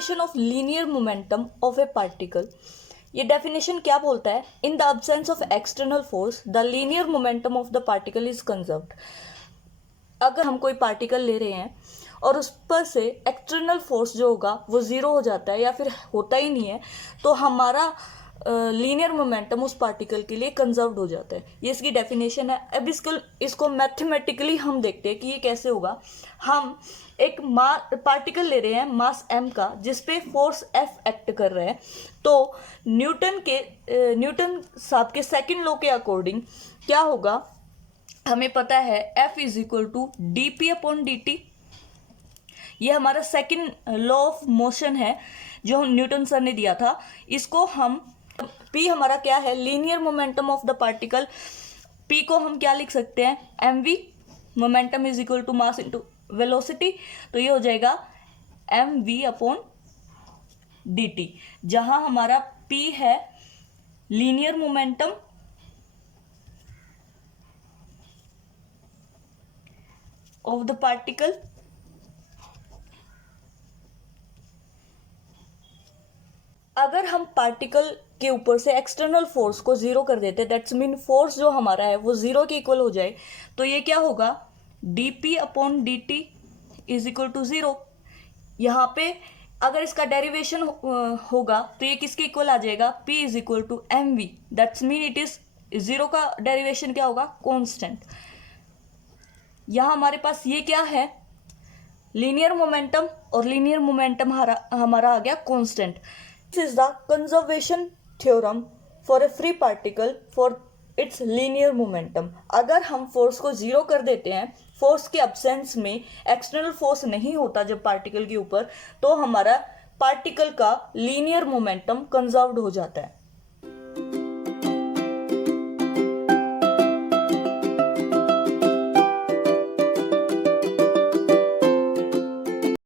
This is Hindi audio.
Definition of linear momentum of A particle. ये डेफिनेशन क्या बोलता है? In the absence of external force the linear momentum of the particle is conserved. अगर हम कोई पार्टिकल ले रहे हैं और उस पर से एक्सटर्नल फोर्स जो होगा वो ज़ीरो हो जाता है या फिर होता ही नहीं है, तो हमारा लीनियर मोमेंटम उस पार्टिकल के लिए कंजर्व्ड हो जाता है। ये इसकी डेफिनेशन है। अब इसको मैथमेटिकली हम देखते हैं कि ये कैसे होगा। हम एक पार्टिकल ले रहे हैं मास m का, जिस पे फोर्स F एक्ट कर रहा है। तो न्यूटन साहब के सेकंड लॉ के अकॉर्डिंग क्या होगा, हमें पता है F is equal to dp/dt। ये हमारा सेकंड लॉ ऑफ मोशन है जो न्यूटन सर ने दिया था। इसको हम P हमारा क्या है, linear momentum of the particle. P को हम क्या लिख सकते हैं, mv, momentum is equal to mass into velocity. तो ये हो जाएगा mv/dt, जहां हमारा P है linear momentum of the particle. अगर हम पार्टिकल के ऊपर से एक्सटर्नल फोर्स को जीरो कर देते, दैट्स मीन फोर्स जो हमारा है वो जीरो के इक्वल हो जाए, तो ये क्या होगा, dp/dt is equal to zero. यहाँ पे अगर इसका डेरिवेशन होगा तो ये किसके इक्वल आ जाएगा, p is equal to mv। That's mean it is zero का डेरिवेशन क्या होगा, कांस्टेंट। यहाँ हमारे पास ये क्या है, लीनियर मोमेंटम, और लीनियर मोमेंटम हमारा आ गया constant. This is the conservation theorem for a free particle for its linear momentum. अगर हम फोर्स को जीरो कर देते हैं, फोर्स के अब्सेंस में एक्सटर्नल फोर्स नहीं होता जब पार्टिकल के ऊपर, तो हमारा पार्टिकल का लीनियर मोमेंटम कंजर्व्ड हो जाता है।